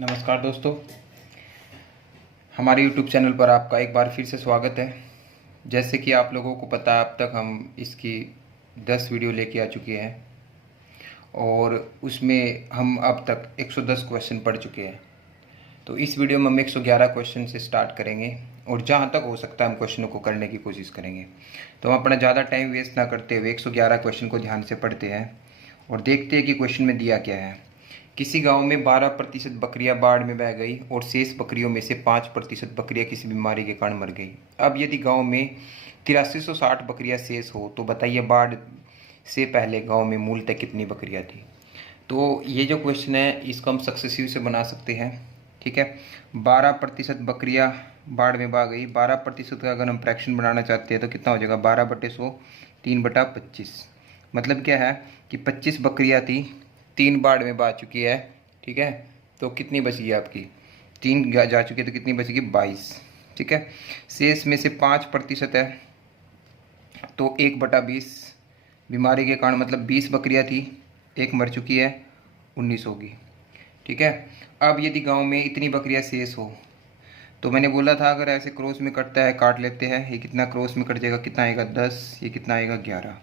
नमस्कार दोस्तों, हमारे YouTube चैनल पर आपका एक बार फिर से स्वागत है। जैसे कि आप लोगों को पता है, अब तक हम इसकी 10 वीडियो लेके आ चुके हैं और उसमें हम अब तक 110 क्वेश्चन पढ़ चुके हैं। तो इस वीडियो में हम 111 क्वेश्चन से स्टार्ट करेंगे और जहाँ तक हो सकता है हम क्वेश्चनों को करने की कोशिश करेंगे। तो हम अपना ज़्यादा टाइम वेस्ट ना करते हुए 111 क्वेश्चन को ध्यान से पढ़ते हैं और देखते हैं कि क्वेश्चन में दिया क्या है। किसी गांव में 12% बकरियां बाढ़ में बह गई और शेष बकरियों में से 5% बकरियां किसी बीमारी के कारण मर गई। अब यदि गांव में 8360 बकरियां शेष हो तो बताइए बाढ़ से पहले गांव में मूलतः कितनी बकरियां थी। तो ये जो क्वेश्चन है इसको हम सक्सेसिव से बना सकते हैं। ठीक है, 12% बकरियां बाढ़ में बह गई। 12% का अगर हम फ्रैक्शन बनाना चाहते हैं तो कितना हो जाएगा, 12/100, 3/25। मतलब क्या है कि 25 बकरियां थी, 3 बाढ़ में बह चुकी है। ठीक है, तो कितनी बची आपकी, 3 जा चुकी है तो कितनी बचेगी, 22। ठीक है, शेष में से 5% है तो 1/20 बीमारी के कारण, मतलब 20 बकरियां थी, एक मर चुकी है, 19 होगी। ठीक है, अब यदि गांव में इतनी बकरियां शेष हो तो मैंने बोला था अगर ऐसे क्रॉस में कटता है, काट लेते हैं, ये कितना क्रॉस में कट जाएगा, कितना आएगा 10, ये कितना आएगा 11।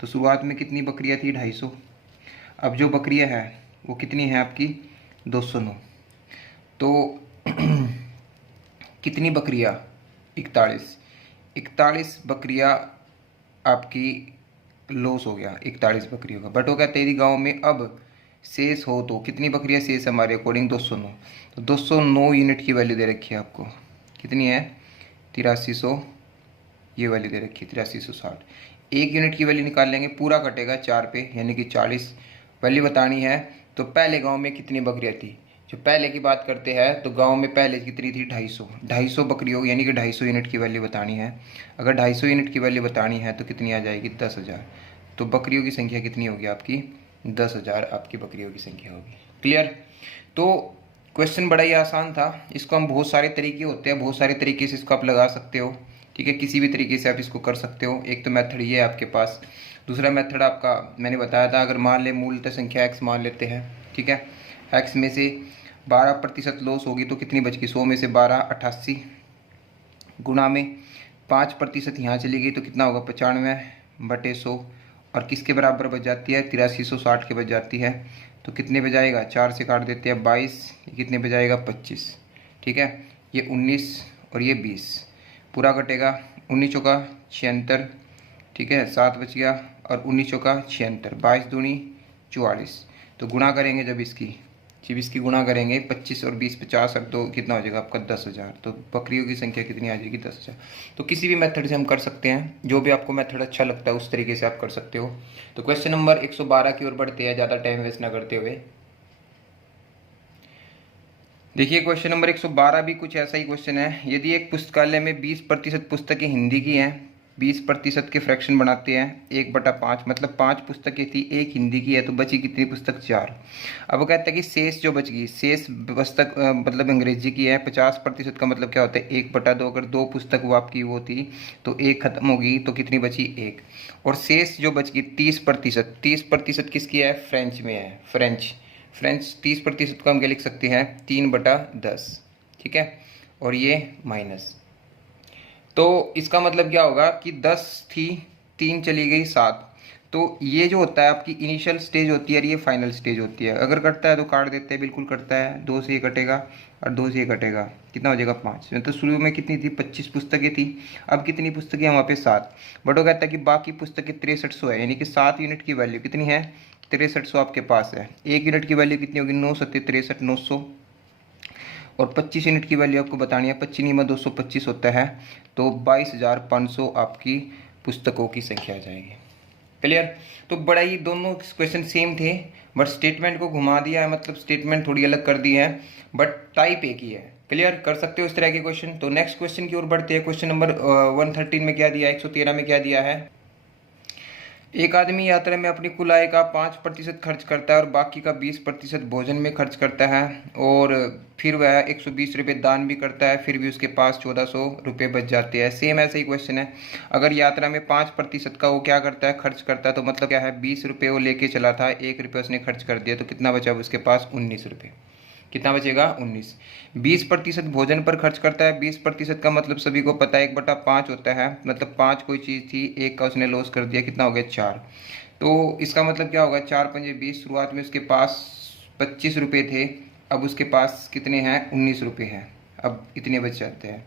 तो शुरुआत में कितनी बकरियां थी, 250। अब जो बकरियां है वो कितनी है आपकी, 209। तो कितनी बकरियां, 41। 41 बकरियां आपकी लॉस हो गया, 41 बकरियों का। बट वो कहते हैं गाँव में अब शेष हो तो कितनी बकरियां शेष हमारे अकॉर्डिंग, 209। तो 209 यूनिट की वैल्यू दे रखी है आपको, कितनी है, 8300। ये वैल्यू दे रखी है 8360। 1 यूनिट की वैल्यू निकाल लेंगे, पूरा कटेगा 4 पे, यानी कि 40 वैल्यू बतानी है। तो पहले गांव में कितनी बकरियां थी, जो पहले की बात करते हैं तो गांव में पहले कितनी थी, 250 बकरियों, यानी कि 250 यूनिट की वैल्यू बतानी है। अगर 250 यूनिट की वैल्यू बतानी है तो कितनी आ जाएगी, 10,000। तो बकरियों की संख्या कितनी होगी आपकी, 10,000 आपकी बकरियों की संख्या होगी। क्लियर। तो क्वेश्चन बड़ा ही आसान था। इसको हम बहुत सारे तरीके होते हैं, बहुत सारे तरीके से इसको आप लगा सकते हो। ठीक है, किसी भी तरीके से आप इसको कर सकते हो। एक तो मेथड ये है आपके पास। दूसरा मेथड आपका मैंने बताया था, अगर मान ले मूलतः संख्या x मान लेते हैं। ठीक है, x में से 12% लॉस होगी तो कितनी बचगी, 100 में से 12, 88, गुणा में 5% यहाँ चली गई तो कितना होगा, 95/100। और किसके बराबर बच जाती है, 8360 के बच जाती है। तो कितने बजाएगा, 4 से काट देते हैं, 22, ये कितने बजाएगा, 25। ठीक है, ये 19 और ये 20, पूरा कटेगा, 19 चौका 76। ठीक है, 7 बच गया और 19 चौका 76, 22 दूनी 44। तो गुणा करेंगे जब इसकी गुणा करेंगे, 25 और 20, 50 और 2 कितना हो जाएगा आपका, 10,000। तो बकरियों की संख्या कितनी आ जाएगी, 10,000। तो किसी भी मेथड से हम कर सकते हैं, जो भी आपको मेथड अच्छा लगता है उस तरीके से आप कर सकते हो। तो क्वेश्चन नंबर 112 की ओर बढ़ते हैं, ज़्यादा टाइम वेस्ट ना करते हुए। देखिए क्वेश्चन नंबर 112 भी कुछ ऐसा ही क्वेश्चन है। यदि एक पुस्तकालय में 20% पुस्तकें हिंदी की हैं, 20% के फ्रैक्शन बनाते हैं 1/5, मतलब 5 पुस्तकें थी, 1 हिंदी की है, तो बची कितनी पुस्तक, 4। अब वो कहता है कि शेष जो बच गई, शेष पुस्तक मतलब अंग्रेजी की है, 50% का मतलब क्या होता है, 1/2। अगर 2 पुस्तक वो आपकी वो थी तो 1 खत्म होगी तो कितनी बची, 1। और शेष जो बच गई 30%, 30% किसकी है, फ्रेंच में है, फ्रेंच 30% को हम क्या लिख सकते हैं, 3/10। ठीक है, और ये माइनस। तो इसका मतलब क्या होगा कि 10 थी, 3 चली गई 7। तो ये जो होता है आपकी इनिशियल स्टेज होती है और ये फाइनल स्टेज होती है। अगर कटता है तो काट देते हैं, बिल्कुल कटता है, 2 से ये कटेगा और 2 से ये कटेगा, कितना हो जाएगा, 5। तो शुरू में कितनी थी, 25 पुस्तकें थी, अब कितनी पुस्तकें हैं वहाँ पे, 7। बट वो कहता है कि बाकी पुस्तकें 6300 है, यानी कि 7 यूनिट की वैल्यू कितनी है, 6300 आपके पास है। 1 यूनिट की वैल्यू कितनी होगी, 9 सत्ते 63, 900। और 25 यूनिट की वैल्यू आपको बतानी है, 25 में 225 होता है, तो 22,500 आपकी पुस्तकों की संख्या आ जाएगी। क्लियर। तो बड़ा ही दोनों क्वेश्चन सेम थे, बट स्टेटमेंट को घुमा दिया है, मतलब स्टेटमेंट थोड़ी अलग कर दी है, बट टाइप एक ही है। क्लियर, कर सकते हो इस तरह के क्वेश्चन। तो नेक्स्ट क्वेश्चन की ओर बढ़ते हैं। क्वेश्चन नंबर 113 में क्या दिया है, 113 में क्या दिया है, एक आदमी यात्रा में अपनी कुल आय का 5% खर्च करता है और बाकी का 20% भोजन में खर्च करता है, और फिर वह 120 रुपये दान भी करता है, फिर भी उसके पास 1400 रुपये बच जाते हैं। सेम ऐसा ही क्वेश्चन है। अगर यात्रा में 5% का वो क्या करता है, खर्च करता है, तो मतलब क्या है, 20 रुपये वो लेके चला था, 1 रुपये उसने खर्च कर दिया, तो कितना बचा उसके पास, 19 रुपये। कितना बचेगा 19। 20% भोजन पर खर्च करता है। 20% का मतलब सभी को पता है 1/5 होता है, मतलब 5 कोई चीज़ थी, एक का उसने लॉस कर दिया, कितना हो गया 4। तो इसका मतलब क्या होगा, 4 पंजे 20। शुरुआत में उसके पास 25 रुपये थे, अब उसके पास कितने हैं 19 रुपये हैं, अब इतने बच जाते हैं।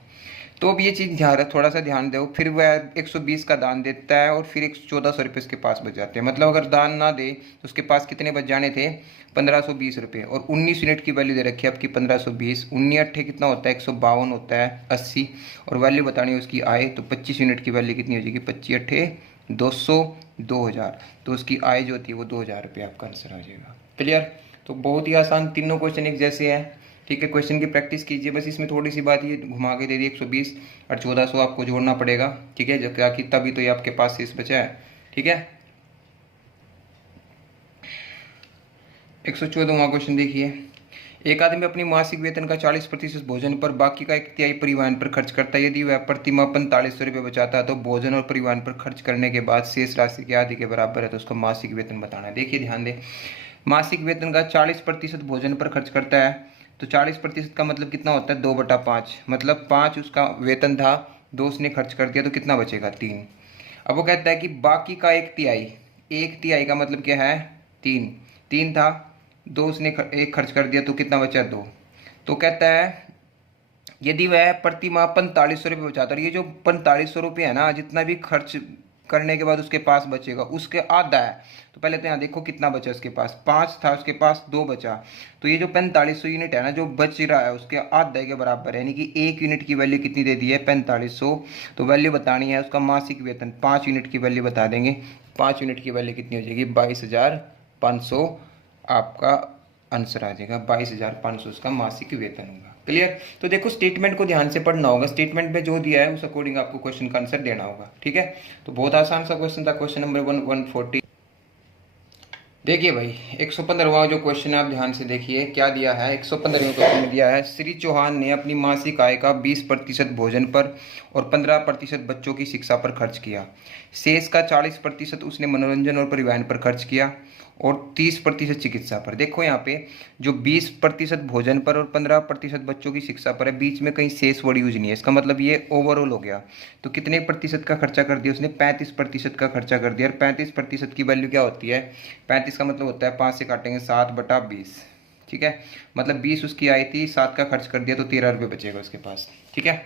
तो अब ये चीज़ ध्यान, थोड़ा सा ध्यान दो। फिर वह 120 का दान देता है और फिर 1400 रुपये उसके पास बच जाते हैं। मतलब अगर दान ना दे तो उसके पास कितने बच जाने थे 1520 रुपये, और 19 यूनिट की वैल्यू दे रखी है आपकी 1520। 19 अट्ठे कितना होता है 152 होता है 80, और वैल्यू बतानी है उसकी आय। तो 25 यूनिट की वैल्यू कितनी हो जाएगी 25 अट्ठे 200, 2000। तो उसकी आय जो होती है वो 2000 रुपये आपका आंसर आ जाएगा। क्लियर। तो बहुत ही आसान, तीनों क्वेश्चन एक जैसे हैं। ठीक है, क्वेश्चन की प्रैक्टिस कीजिए। बस इसमें थोड़ी सी बात ये घुमा के दे दी 120 और 1400 आपको जोड़ना पड़ेगा। ठीक है, जब कि तभी तो ये आपके पास शेष बचा है। ठीक है, 114वां क्वेश्चन देखिए। एक आदमी अपनी मासिक वेतन का 40% भोजन पर, बाकी का 1/3 परिवहन पर खर्च करता है। यदि वह प्रतिमाह 4500 रुपये बचाता है तो भोजन और परिवहन पर खर्च करने के बाद शेष राशि के आधे के बराबर है, तो उसका मासिक वेतन बताना है। देखिए ध्यान दें, मासिक वेतन का 40% भोजन पर खर्च करता है, तो 40% का मतलब कितना होता है 2/5। मतलब 5 उसका वेतन था, 2 उसने खर्च कर दिया, तो कितना बचेगा 3। अब वो कहता है कि बाकी का 1/3, 1/3 का मतलब क्या है 3, 3 था, 2 उसने एक खर्च कर दिया, तो कितना बचा 2। तो कहता है यदि वह प्रति माह 4500 रुपये बचाता है, ये जो 4500 रुपये है ना, जितना भी खर्च करने के बाद उसके पास बचेगा उसके आधा है। तो पहले तो यहाँ देखो कितना बचा उसके पास, 5 था उसके पास, 2 बचा। तो ये जो 4500 यूनिट है ना जो बच रहा है उसके आधे के बराबर है, यानी कि 1 यूनिट की वैल्यू कितनी दे दी है 4500। तो वैल्यू बतानी है उसका मासिक वेतन, 5 यूनिट की वैल्यू बता देंगे। 5 यूनिट की वैल्यू कितनी हो जाएगी 22,500, आपका आंसर आ जाएगा 22,500 उसका मासिक वेतन होगा। क्लियर। तो देखो स्टेटमेंट को ध्यान से पढ़ना होगा, स्टेटमेंट में जो दिया है उस अकॉर्डिंग आपको क्वेश्चन का आंसर देना होगा। ठीक है, तो बहुत आसान सा क्वेश्चन था, क्वेश्चन नंबर 140। देखिए भाई 115वां जो क्वेश्चन है आप ध्यान से देखिए क्या दिया है। 115वें क्वेश्चन में दिया है, श्री चौहान ने अपनी मासिक आय का 20% भोजन पर और 15% बच्चों की शिक्षा पर खर्च किया। शेष का 40% उसने मनोरंजन और परिवहन पर खर्च किया और 30% चिकित्सा पर। देखो यहाँ पे जो 20% भोजन पर और 15% बच्चों की शिक्षा पर है, बीच में कहीं शेष वर्ड यूज नहीं है, इसका मतलब ये ओवरऑल हो गया। तो कितने प्रतिशत का खर्चा कर दिया उसने 35% का खर्चा कर दिया। और 35% की वैल्यू क्या होती है, 35 का मतलब होता है 5 से काटेंगे 7/20। ठीक है, मतलब 20 उसकी आई थी, 7 का खर्च कर दिया, तो 13 रुपये बचेगा उसके पास। ठीक है,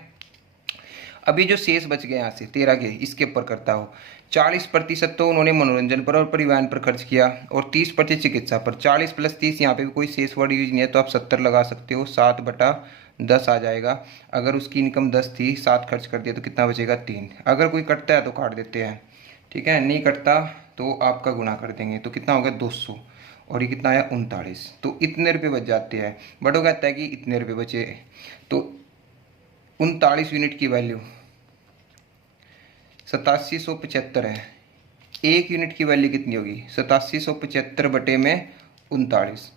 अभी जो शेष बच गए यहाँ से 13 के, इसके ऊपर करता हो। 40% तो उन्होंने मनोरंजन पर और परिवहन पर खर्च किया और 30% चिकित्सा पर। 40 + 30, यहाँ पे भी कोई शेष वर्ड यूज नहीं है, तो आप 70 लगा सकते हो, 7/10 आ जाएगा। अगर उसकी इनकम 10 थी, 7 खर्च कर दिया, तो कितना बचेगा 3। अगर कोई कटता है तो काट देते हैं, ठीक है, नहीं कटता तो आपका गुणा कर देंगे, तो कितना होगा 200, और ये कितना आया 39। तो इतने रुपये बच जाते हैं। बट वो कहता है कि इतने रुपये बचे, तो 39 यूनिट की वैल्यू 8775 है। 1 यूनिट की वैल्यू कितनी होगी 8775 बटे में 39,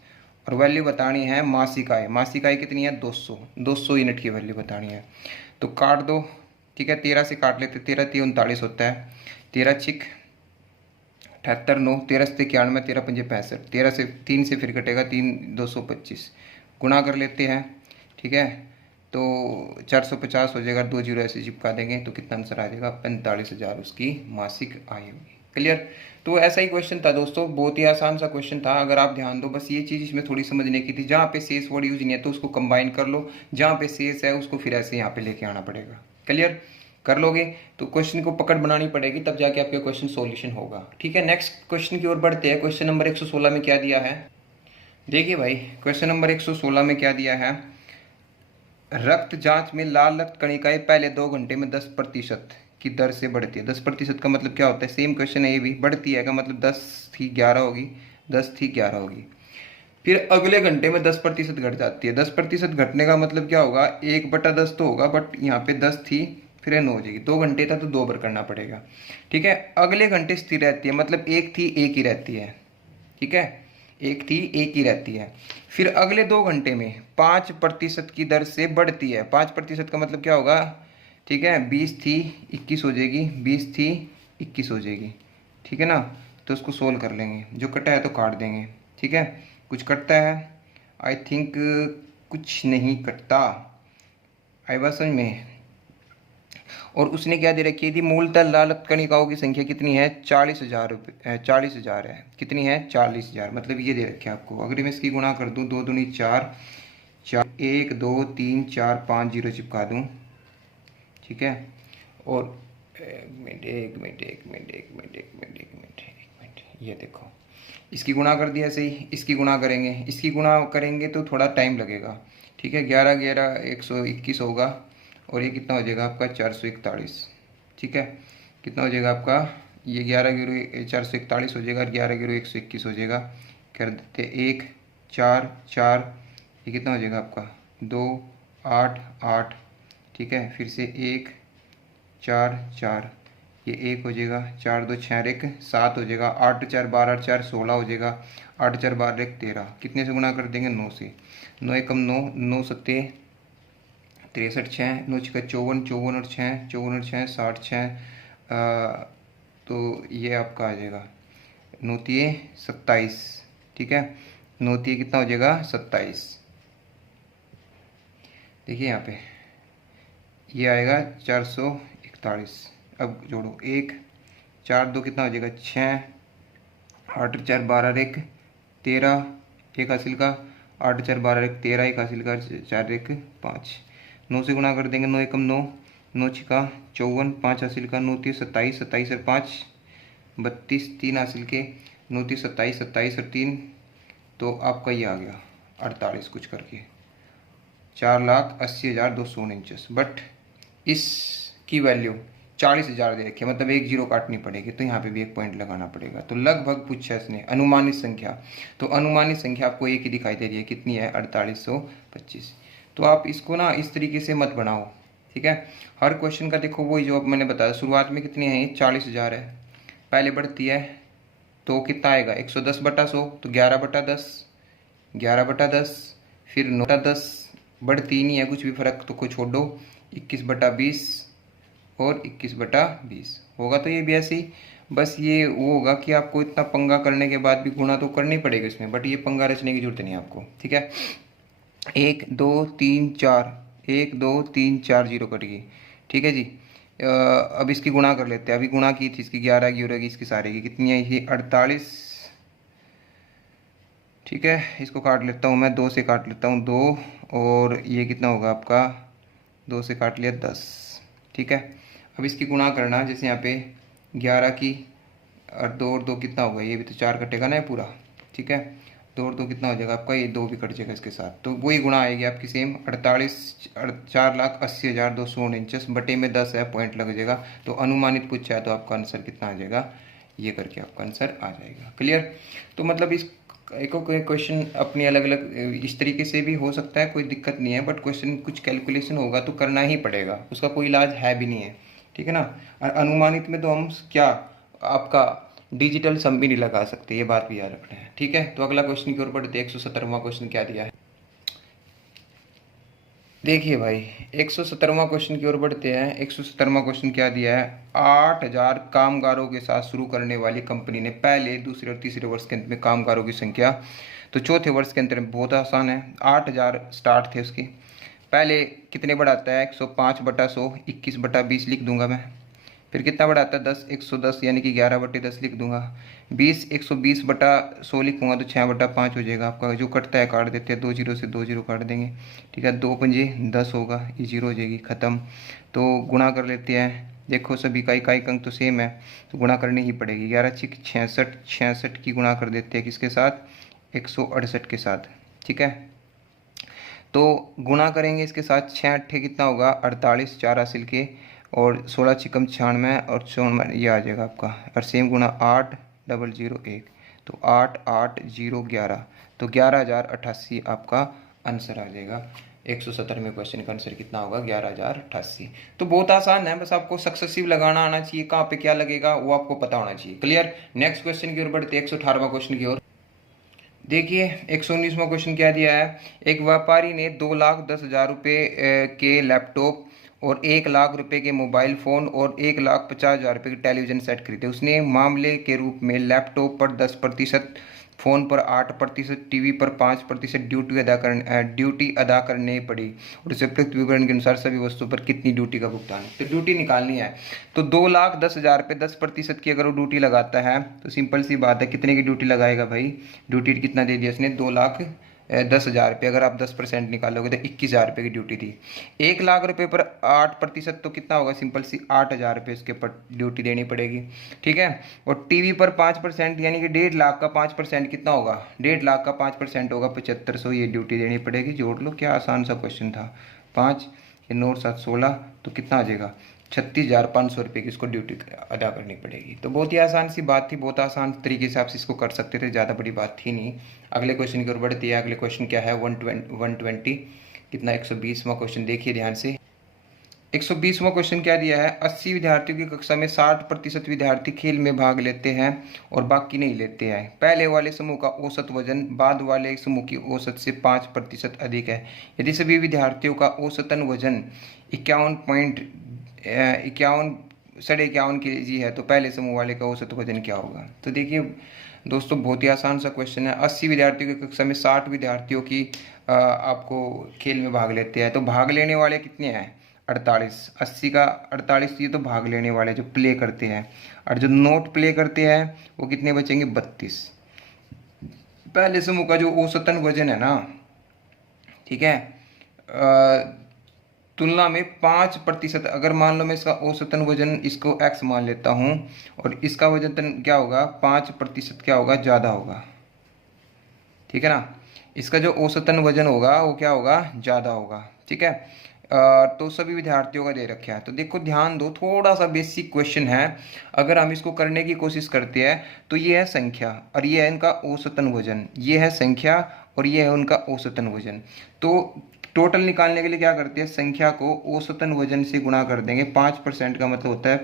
और वैल्यू बतानी है मासिक आय। मासिक आय कितनी है 200, 200 यूनिट की वैल्यू बतानी है। तो काट दो, ठीक है, 13 से काट लेते, 13 × 3 = 39 होता है, 13 × 6 = 78, 9 13 से 91, 13 × 5 = 65, 13 से 3 से फिर कटेगा 3, 225, गुणा कर लेते हैं। ठीक है, तो 450 हो जाएगा, 2 जीरो ऐसे चिपका देंगे, तो कितना आंसर आ जाएगा 45,000 उसकी मासिक आय होगी। क्लियर। तो ऐसा ही क्वेश्चन था दोस्तों, बहुत ही आसान सा क्वेश्चन था। अगर आप ध्यान दो, बस ये चीज़ इसमें थोड़ी समझने की थी, जहाँ पे शेष वर्ड यूज नहीं है तो उसको कंबाइन कर लो, जहाँ पे शेष है उसको फिर ऐसे यहाँ पे लेके आना पड़ेगा। क्लियर कर लोगे तो क्वेश्चन को पकड़ बनानी पड़ेगी, तब जाके आपके क्वेश्चन सॉल्यूशन होगा। ठीक है, नेक्स्ट क्वेश्चन की ओर बढ़ते हैं। क्वेश्चन नंबर 116 में क्या दिया है, देखिए भाई क्वेश्चन नंबर 116 में क्या दिया है, रक्त जांच में लाल रक्त कणिकाएं पहले 2 घंटे में 10% की दर से बढ़ती है। 10% का मतलब क्या होता है, सेम क्वेश्चन है ये भी, बढ़ती है का मतलब 10 थी 11 होगी, 10 थी 11 होगी। फिर अगले घंटे में 10% घट जाती है। 10% घटने का मतलब क्या होगा, 1/10 तो होगा, बट यहाँ पे 10 थी फिर 9 हो जाएगी। 2 घंटे था तो 2 बार करना पड़ेगा। ठीक है, अगले घंटे स्थिर रहती है, मतलब 1 थी 1 ही रहती है। ठीक है, 1 थी 1 ही रहती है। फिर अगले 2 घंटे में 5% की दर से बढ़ती है। 5% का मतलब क्या होगा, ठीक है, 20 थी 21 हो जाएगी, 20 थी 21 हो जाएगी। ठीक है ना, तो उसको सोल्व कर लेंगे, जो कटा है तो काट देंगे। ठीक है, कुछ कटता है आई थिंक कुछ नहीं कटता। आई बात समझ में। और उसने क्या दे रखी थी, मूलतः लाल कणिकाओं की संख्या कितनी है, 40,000 रुपये, 40,000 है। कितनी है, 40,000। मतलब ये दे रखे आपको। अगर मैं इसकी गुणा कर दूँ, 2 दूनी 4, 1 2 3 4 5 जीरो चिपका दूँ, ठीक है। और एक मिनट एक मिनट एक मिनट एक मिनट एक मिनट एक मिनट एक मिनट, ये देखो, इसकी गुणा कर दिया सही। इसकी गुणा करेंगे, इसकी गुणा करेंगे तो थोड़ा टाइम लगेगा, ठीक है। 11 11 121 होगा, और ये कितना हो जाएगा आपका, 441, ठीक है। कितना हो जाएगा आपका, ये 11 गिरो 441 हो जाएगा, और 11 गिरो 121 हो जाएगा। कर देते 1 4 4, ये कितना हो जाएगा आपका, 2 8 8, ठीक है। फिर से 1 4 4, ये 1 हो जाएगा, 4 2 6 1 7 हो जाएगा, 8 4 12 8 4 16 हो जाएगा, 8 4 12 1 13। कितने से गुणा कर देंगे, 9 से। 9 एकम 9, 9 सत्ते 63, 6 9 छक्का 54, 54 और 6 54 और 6 66, तो ये आपका आ जाएगा 9 तिये 27, ठीक है। 9 तिये कितना हो जाएगा, 27। देखिए यहाँ पे ये आएगा 441। अब जोड़ो, 1 4 2 कितना हो जाएगा, 6 8 4 12 1 13, एक हासिल का, 8 4 12 1 13, एक हासिल का, 4 1 5। 9 से गुणा कर देंगे, 9 एकम 9, 9 छिका 54, 5 हासिल का, 9 3 27, 27 और 5 32, 3 हासिल के, 9 3 27, 27 और 3, तो आपका ये आ गया 48 कुछ करके, 4,80,249। बट इसकी वैल्यू 40,000 दे रखी है, मतलब एक जीरो काटनी पड़ेगी, तो यहाँ पे भी एक पॉइंट लगाना पड़ेगा। तो लगभग पूछा इसने अनुमानित संख्या, तो अनुमानित संख्या आपको एक ही दिखाई दे रही है, कितनी है, 4825। तो आप इसको ना इस तरीके से मत बनाओ, ठीक है। हर क्वेश्चन का देखो, वही जो अब मैंने बताया, शुरुआत में कितनी है, 40,000 है, पहले बढ़ती है तो कितना आएगा, 110/100, तो 11/10, 11/10, फिर 9/10, बढ़ती ही नहीं है कुछ भी, फर्क तो कोई छोड़ दो, 21/20 और 21/20 होगा। तो ये भी ऐसे ही, बस ये वो होगा कि आपको इतना पंगा करने के बाद भी गुणा तो करनी पड़ेगी इसमें, बट ये पंगा रचने की जरूरत नहीं है आपको, ठीक है। 1 2 3 4, 1 2 3 4 जीरो कट गई, ठीक है जी। अब इसकी गुणा कर लेते हैं। अभी गुणा की थी इसकी 11 की, और इसकी सारे की कितनी है, ये 48, ठीक है। इसको काट लेता हूँ मैं, 2 से काट लेता हूँ, 2, और ये कितना होगा आपका, 2 से काट लिया 10, ठीक है। अब इसकी गुणा करना, जैसे यहाँ पे 11 की, और 2 और 2 कितना होगा, ये भी तो 4 कटेगा ना पूरा, ठीक है। 2 और 2 कितना हो जाएगा आपका, ये 2 भी कट जाएगा इसके साथ, तो वही गुणा आएगी आपकी सेम, 4,80,249 बटे में 10 है, पॉइंट लग जाएगा। तो अनुमानित पूछा है, तो आपका आंसर कितना आ जाएगा, ये करके आपका आंसर आ जाएगा। क्लियर। तो मतलब इस एक क्वेश्चन अपनी अलग अलग इस तरीके से भी हो सकता है, कोई दिक्कत नहीं है, बट क्वेश्चन कुछ कैलकुलेशन होगा तो करना ही पड़ेगा, उसका कोई इलाज है भी नहीं है, ठीक है ना। और अनुमानित में तो हम क्या आपका डिजिटल सम भी नहीं लगा सकते, ये बात भी याद रखना है, ठीक है। तो अगला क्वेश्चन की ओर बढ़ते हैं। 170वां क्वेश्चन क्या दिया है, देखिए भाई 170वां क्वेश्चन की ओर बढ़ते हैं। 170वां क्वेश्चन क्या दिया है, 8,000 कामगारों के साथ शुरू करने वाली कंपनी ने पहले, दूसरे और तीसरे वर्ष के अंत में कामगारों की संख्या, तो चौथे वर्ष के अंतर में बहुत आसान है, 8,000 स्टार्ट थे उसकी, पहले कितने बढ़ाता है, 105/100, 21/20 लिख दूंगा मैं। फिर कितना बढ़ाता है, 10, 110 यानी कि 11/10 लिख दूंगा। 20, 120/100 लिखूंगा तो 6/5 हो जाएगा आपका। जो कटता है काट देते हैं, 2 जीरो से 2 जीरो काट देंगे, ठीक है। 2 पंजे 10 होगा, ये जीरो हो जाएगी, ख़त्म। तो गुणा कर लेते हैं, देखो सभी का इकाई अंक तो सेम है, तो गुणा करनी ही पड़ेगी। 11 6 66, 66 की गुणा कर देते हैं किसके साथ, 168 के साथ, ठीक है। तो गुणा करेंगे इसके साथ, 6 8 कितना होगा, 48, 4 हासिल के, और 16 छिकम 96, और 94 ये आ जाएगा आपका। और सेम गुणा 8,001, तो 8 8 0 11, तो 11,088 आपका आंसर आ जाएगा। 170वें क्वेश्चन का आंसर कितना होगा, 11,088। तो बहुत आसान है, बस आपको सक्सेसिव लगाना आना चाहिए, कहाँ पे क्या लगेगा वो आपको पता होना चाहिए। क्लियर। नेक्स्ट क्वेश्चन की ओर बढ़ते हैं, 118वां क्वेश्चन की ओर। देखिए 119वां क्वेश्चन क्या दिया है, एक व्यापारी ने 2,10,000 रुपये के लैपटॉप और 1,00,000 रुपये के मोबाइल फ़ोन और 1,50,000 रुपये के टेलीविज़न सेट खरीदे। उसने मामले के रूप में लैपटॉप पर 10% फ़ोन पर 8%, टीवी पर 5% ड्यूटी अदा करनी पड़ी और इसे उपयुक्त विवरण के अनुसार सभी वस्तुओं पर कितनी ड्यूटी का भुगतान। तो ड्यूटी निकालनी है, तो 2,10,000 पे 10% की अगर वो ड्यूटी लगाता है तो सिंपल सी बात है कितने की ड्यूटी लगाएगा भाई। ड्यूटी कितना दे दिया इसने, 2,10,000 पे अगर आप 10% निकालोगे तो 21,000 रुपये की ड्यूटी थी। 1,00,000 रुपये पर 8% तो कितना होगा, सिंपल सी 8,000 रुपये उसके पर ड्यूटी देनी पड़ेगी। ठीक है, और टीवी पर 5% यानी कि 1,50,000 का 5% कितना होगा, 1,50,000 का 5% होगा 7,500, ये ड्यूटी देनी पड़ेगी। जोड़ लो, क्या आसान सा क्वेश्चन था। 5 ये 9 7 16 तो कितना आ जाएगा, 36,500 रुपये की इसको ड्यूटी अदा करनी पड़ेगी। तो बहुत ही आसान सी बात थी, बहुत आसान तरीके से आप इसको कर सकते थे, ज़्यादा बड़ी बात थी नहीं। अगले क्वेश्चन की ओर बढ़ती है। अगले क्वेश्चन क्या है, 120 कितना, 120वां क्वेश्चन देखिए ध्यान से। 120वां क्वेश्चन क्या दिया है, 80 विद्यार्थियों की कक्षा में 60% विद्यार्थी खेल में भाग लेते हैं और बाकी नहीं लेते हैं। पहले वाले समूह का औसत वजन बाद वाले समूह की औसत से 5% अधिक है। यदि सभी विद्यार्थियों का औसतन वजन 51 kg है तो पहले समूह वाले का औसत वजन क्या होगा। तो देखिए दोस्तों, बहुत ही आसान सा क्वेश्चन है। 80 विद्यार्थियों की कक्षा में 60 विद्यार्थियों की आपको खेल में भाग लेते हैं, तो भाग लेने वाले कितने हैं, 48। 80 का 48, ये तो भाग लेने वाले जो प्ले करते हैं, और जो नोट प्ले करते हैं वो कितने बचेंगे, 32। पहले समूह का जो औसतन वजन है ना, ठीक है, तुलना में 5%, अगर मान लो मैं इसका औसतन वजन इसको x मान लेता हूँ और इसका वजन क्या होगा, 5% क्या होगा, ज़्यादा होगा। ठीक है ना, इसका जो औसतन वजन होगा वो क्या होगा, ज़्यादा होगा। ठीक है, तो सभी विद्यार्थियों का दे रखा है। तो देखो ध्यान दो, थोड़ा सा बेसिक क्वेश्चन है। अगर हम इसको करने की कोशिश करते हैं तो ये है संख्या और ये है इनका औसतन वजन, ये है संख्या और ये है उनका औसतन वजन। तो टोटल निकालने के लिए क्या करते हैं, संख्या को औसतन वजन से गुणा कर देंगे। 5% का मतलब होता है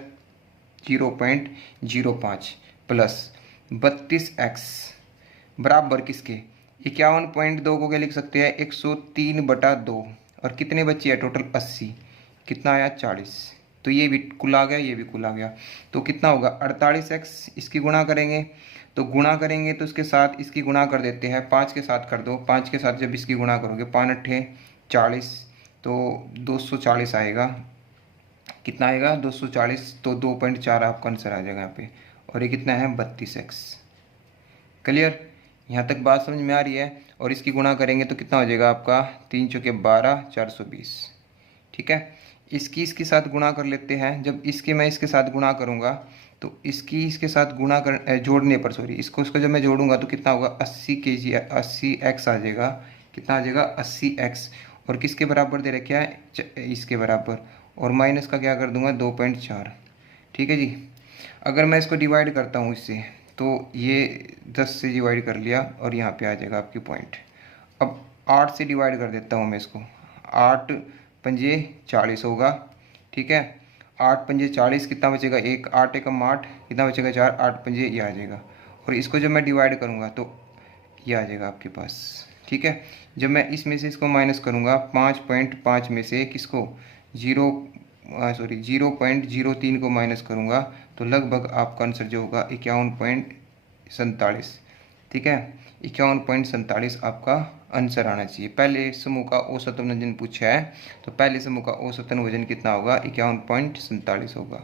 0.05 प्लस 32x बराबर किसके, 51.2 को क्या लिख सकते हैं, 103/2 और कितने बच्चे हैं टोटल, 80, कितना आया, 40। तो ये भी कुल आ गया, ये भी कुल आ गया। तो कितना होगा, 48x, इसकी गुणा करेंगे तो गुणा करेंगे तो इसके साथ इसकी गुणा कर देते हैं, 5 के साथ कर दो, 5 के साथ जब इसकी गुणा करोगे 5 8 40, तो 240 आएगा। कितना आएगा, 240, तो 2.4 आपका आंसर आ जाएगा यहाँ पे। और ये कितना है, 32x। क्लियर, यहाँ तक बात समझ में आ रही है। और इसकी गुणा करेंगे तो कितना हो जाएगा आपका, 3 चौके 12, 420। ठीक है, इसके साथ गुणा कर लेते हैं। जब इसके मैं इसके साथ गुणा करूँगा तो इसके साथ गुणा कर जोड़ने पर इसको जब मैं जोड़ूंगा तो कितना होगा, 80x आ जाएगा। कितना आ जाएगा, 80x। और किसके बराबर दे रखा है, इसके बराबर। और माइनस का क्या कर दूंगा, 2.4। ठीक है जी, अगर मैं इसको डिवाइड करता हूँ इससे तो ये 10 से डिवाइड कर लिया और यहाँ पे आ जाएगा आपकी पॉइंट। अब 8 से डिवाइड कर देता हूँ मैं इसको, 8 पंजे 40 होगा। ठीक है, 8 पंजे 40, कितना बचेगा, 1, 8 एकम 8, कितना बचेगा, 4, 8 पंजे ये आ जाएगा। और इसको जब मैं डिवाइड करूँगा तो ये आ जाएगा आपके पास। ठीक है, जब मैं इसमें से इसको माइनस करूँगा 5.5 में से किसको, 0.03 को माइनस करूँगा तो लगभग आपका आंसर जो होगा 51.47। ठीक है, 51.47 आपका आंसर आना चाहिए। पहले समूह का औसतन वजन पूछा है तो पहले समूह का औसतन वजन कितना होगा, 51.47 होगा।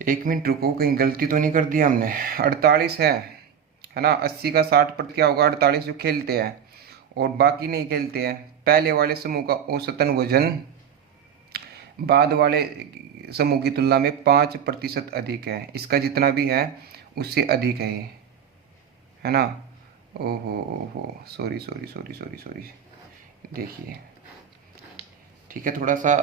1 मिनट रुको, कहीं गलती तो नहीं कर दी हमने। 48 है ना, 80 का 60% क्या होगा, 48 जो खेलते हैं और बाकी नहीं खेलते हैं। पहले वाले समूह का औसतन वजन बाद वाले समूह की तुलना में 5% अधिक है। इसका जितना भी है उससे अधिक है ये, है ना। ओहो, सॉरी, देखिए, ठीक है, थोड़ा सा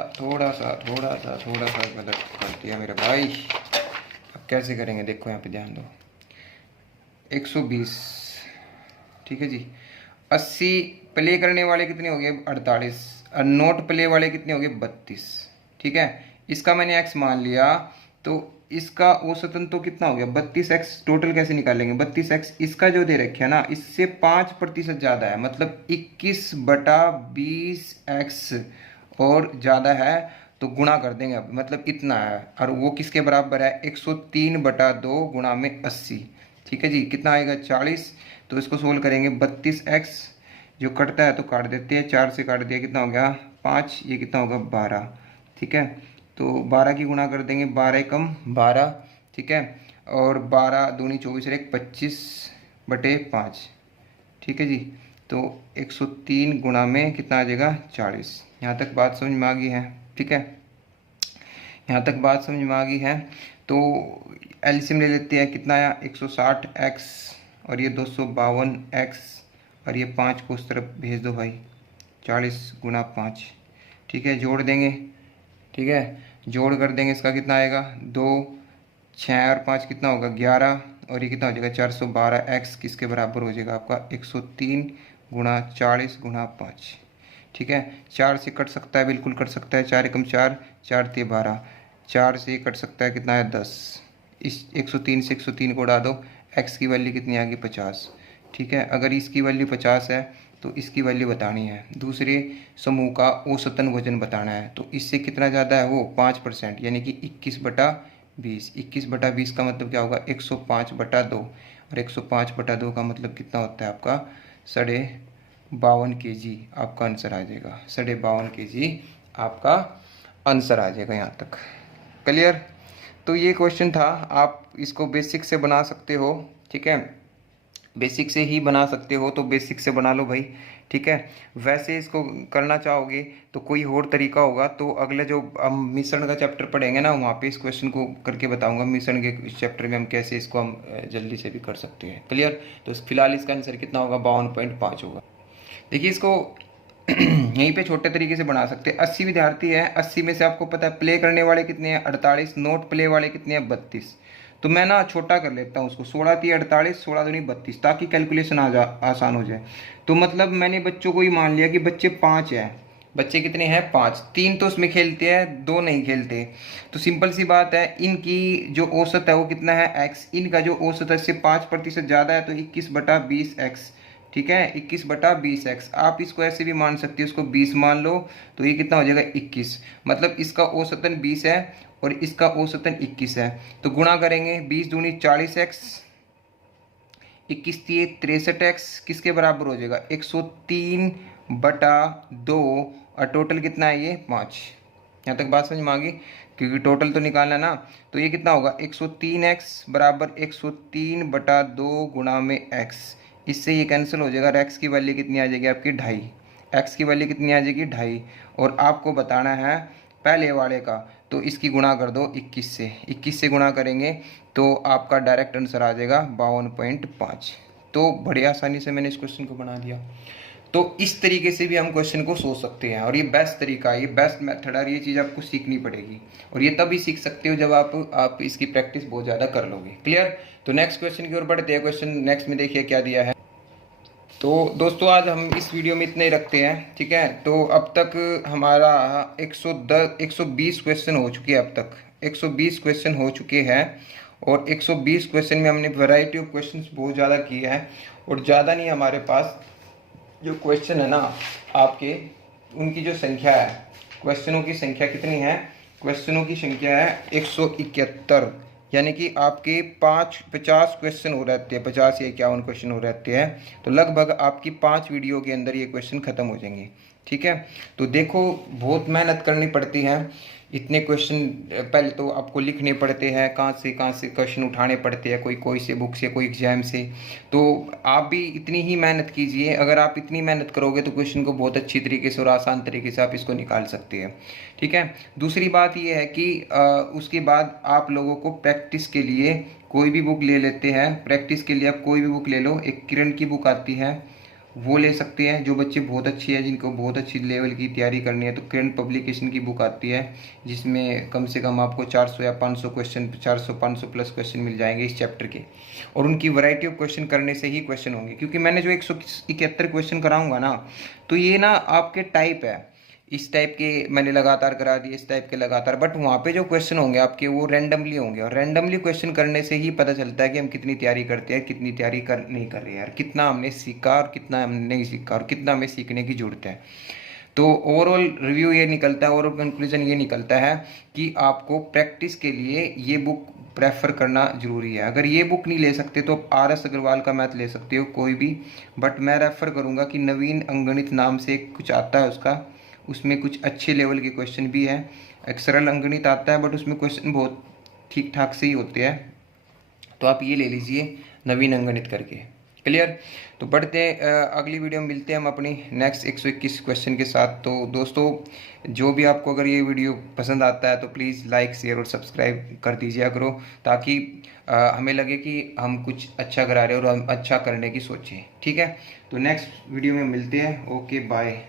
गलत कर दिया मेरे भाई। अब कैसे करेंगे, देखो यहाँ पे ध्यान दो। 120, ठीक है जी। 80 प्ले करने वाले कितने हो गए, 48, और नोट प्ले वाले कितने हो गए, 32। ठीक है, इसका मैंने x मान लिया तो इसका औसतन तो कितना हो गया, 32x। टोटल कैसे निकालेंगे, 32x इसका जो दे रखे है ना, इससे 5% ज़्यादा है, मतलब 21/20x और ज़्यादा है तो गुणा कर देंगे अब, मतलब इतना है। और वो किसके बराबर है, 103/2 गुणा में 80, ठीक है जी, कितना आएगा 40। तो इसको सोल्व करेंगे, 32x जो कटता है तो काट देते हैं, 4 से काट दिया, कितना हो गया 5, ये कितना होगा 12। ठीक है, तो 12 की गुणा कर देंगे, 12 कम 12। ठीक है, और 12 दूनी 24 और 1 25/5। ठीक है जी, तो 103 गुणा में कितना आ जाएगा 40। यहाँ तक बात समझ में आ गई है? ठीक है, यहाँ तक बात समझ में आ गई है। तो एलसीएम ले लेते हैं, कितना आया 160x और ये 252x और ये 5 को उस तरफ भेज दो भाई, 40 × 5। ठीक है, जोड़ देंगे। ठीक है, जोड़ कर देंगे, इसका कितना आएगा 2, 6 और 5 कितना होगा 11 और ये कितना हो जाएगा 412x किसके बराबर हो जाएगा आपका 103 × 40 × 5। ठीक है, 4 से कट सकता है, बिल्कुल कट सकता है, 4 एकम 4, 4 ते 12, 4 से कट सकता है, कितना है 10। इस 103 से 103 को उड़ा दो, x की वैल्यू कितनी आ गई 50। ठीक है, अगर इसकी वैल्यू 50 है तो इसकी वैल्यू बतानी है, दूसरे समूह का औसतन वजन बताना है। तो इससे कितना ज़्यादा है वो 5%, यानी कि 21/20। 21/20 का मतलब क्या होगा 105/2 और 105/2 का मतलब कितना होता है आपका 52.5 kg। आपका आंसर आ जाएगा 52.5 kg, आपका आंसर आ जाएगा। यहाँ तक क्लियर? तो ये क्वेश्चन था, आप इसको बेसिक से बना सकते हो। ठीक है, बेसिक से ही बना सकते हो, तो बेसिक से बना लो भाई। ठीक है, वैसे इसको करना चाहोगे तो कोई और तरीका होगा, तो अगले जो हम मिश्रण का चैप्टर पढ़ेंगे ना, वहाँ पे इस क्वेश्चन को करके बताऊंगा। मिश्रण के इस चैप्टर में हम कैसे इसको हम जल्दी से भी कर सकते हैं। क्लियर? तो फिलहाल इसका आंसर कितना होगा 52.5 होगा। देखिए, इसको यहीं पे छोटे तरीके से बना सकते हैं। 80 विद्यार्थी है, 80 में से आपको पता है प्ले करने वाले कितने हैं 48, नोट प्ले वाले कितने हैं 32। तो मैं ना छोटा कर लेता हूँ उसको, 16 × 48, 16 दूनी 32, ताकि कैलकुलेशन आसान हो जाए। तो मतलब मैंने बच्चों को ही मान लिया कि बच्चे 5 हैं। बच्चे कितने हैं 5, 3 तो उसमें खेलते हैं, 2 नहीं खेलते। तो सिंपल सी बात है, इनकी जो औसत है वो कितना है x, इनका जो औसत है इससे 5% ज़्यादा है, तो 21/20x। ठीक है, 21/20x। आप इसको ऐसे भी मान सकते हो, इसको 20 मान लो, तो ये कितना हो जाएगा 21। मतलब इसका औसतन 20 है और इसका औसतन 21 है। तो गुणा करेंगे, 20 दूनी 40x, 21 × 63x किसके बराबर हो जाएगा 103/2 और टोटल कितना है ये 5। यहाँ तक बात समझ में आ गई? क्योंकि टोटल तो निकालना ना, तो ये कितना होगा 103x बराबर 103/2 गुणा में x। इससे ये कैंसिल हो जाएगा और x की वैल्यू कितनी आ जाएगी आपकी 2.5। x की वैल्यू कितनी आ जाएगी 2.5, और आपको बताना है पहले वाले का, तो इसकी गुणा कर दो 21 से। 21 से गुणा करेंगे तो आपका डायरेक्ट आंसर आ जाएगा 52.5। तो बड़ी आसानी से मैंने इस क्वेश्चन को बना दिया। तो इस तरीके से भी हम क्वेश्चन को सोच सकते हैं, और ये बेस्ट तरीका है, ये बेस्ट मेथड है, और ये चीज़ आपको सीखनी पड़ेगी। और ये तभी सीख सकते हो जब आप इसकी प्रैक्टिस बहुत ज़्यादा कर लोगे। क्लियर? तो नेक्स्ट क्वेश्चन की ओर बढ़ते हैं। क्वेश्चन नेक्स्ट में देखिए क्या दिया है। तो दोस्तों, आज हम इस वीडियो में इतने ही रखते हैं। ठीक है, तो अब तक हमारा 120 क्वेश्चन हो चुके हैं। अब तक 120 क्वेश्चन हो चुके हैं, और 120 क्वेश्चन में हमने वैरायटी ऑफ क्वेश्चंस बहुत ज़्यादा किए हैं। और ज़्यादा नहीं, हमारे पास जो क्वेश्चन है ना आपके, उनकी जो संख्या है, क्वेश्चनों की संख्या कितनी है? क्वेश्चनों की संख्या है 171। यानी कि आपके 50 क्वेश्चन हो रहते हैं, 50 या 51 क्वेश्चन हो रहते हैं। तो लगभग आपकी 5 वीडियो के अंदर ये क्वेश्चन ख़त्म हो जाएंगे। ठीक है, तो देखो बहुत मेहनत करनी पड़ती है। इतने क्वेश्चन पहले तो आपको लिखने पड़ते हैं, कहाँ से क्वेश्चन उठाने पड़ते हैं, कोई से बुक से, कोई एग्जाम से। तो आप भी इतनी ही मेहनत कीजिए। अगर आप इतनी मेहनत करोगे तो क्वेश्चन को बहुत अच्छी तरीके से और आसान तरीके से आप इसको निकाल सकते हैं। ठीक है, दूसरी बात ये है कि उसके बाद आप लोगों को प्रैक्टिस के लिए कोई भी बुक ले लेते हैं। प्रैक्टिस के लिए आप कोई भी बुक ले लो, एक किरण की बुक आती है वो ले सकते हैं। जो बच्चे बहुत अच्छी है, जिनको बहुत अच्छी लेवल की तैयारी करनी है, तो किरण पब्लिकेशन की बुक आती है, जिसमेम कम से कम आपको 400 या 500 क्वेश्चन, 400-500 प्लस क्वेश्चन मिल जाएंगे इस चैप्टर के। और उनकी वैरायटी ऑफ क्वेश्चन करने से ही क्वेश्चन होंगे, क्योंकि मैंने जो 171 क्वेश्चन कराऊंगा ना, तो ये ना आपके टाइप है, इस टाइप के मैंने लगातार करा दिए, इस टाइप के लगातार। बट वहाँ पे जो क्वेश्चन होंगे आपके वो रैंडमली होंगे, और रैंडमली क्वेश्चन करने से ही पता चलता है कि हम कितनी तैयारी करते हैं, कितनी तैयारी नहीं कर रहे हैं यार, कितना हमने सीखा और कितना हमने नहीं सीखा, और कितना हमें सीखने की जरूरत है। तो ओवरऑल रिव्यू ये निकलता है, ओवरऑल कंक्लूजन ये निकलता है कि आपको प्रैक्टिस के लिए ये बुक प्रेफर करना ज़रूरी है। अगर ये बुक नहीं ले सकते तो RS अग्रवाल का मैथ ले सकते हो कोई भी, बट मैं रेफ़र करूँगा कि नवीन अंगणित नाम से कुछ आता है उसका, उसमें कुछ अच्छे लेवल के क्वेश्चन भी हैं। एक सरल अंगणित आता है बट उसमें क्वेश्चन बहुत ठीक ठाक से ही होते हैं, तो आप ये ले लीजिए नवीन अंगणित करके। क्लियर? तो बढ़ते अगली वीडियो में मिलते हैं हम अपनी नेक्स्ट 121 क्वेश्चन के साथ। तो दोस्तों जो भी आपको अगर ये वीडियो पसंद आता है तो प्लीज़ लाइक शेयर और सब्सक्राइब कर दीजिए करो, ताकि हमें लगे कि हम कुछ अच्छा करा रहे हैं और हम अच्छा करने की सोचें। ठीक है? तो नेक्स्ट वीडियो में मिलते हैं। Okay bye.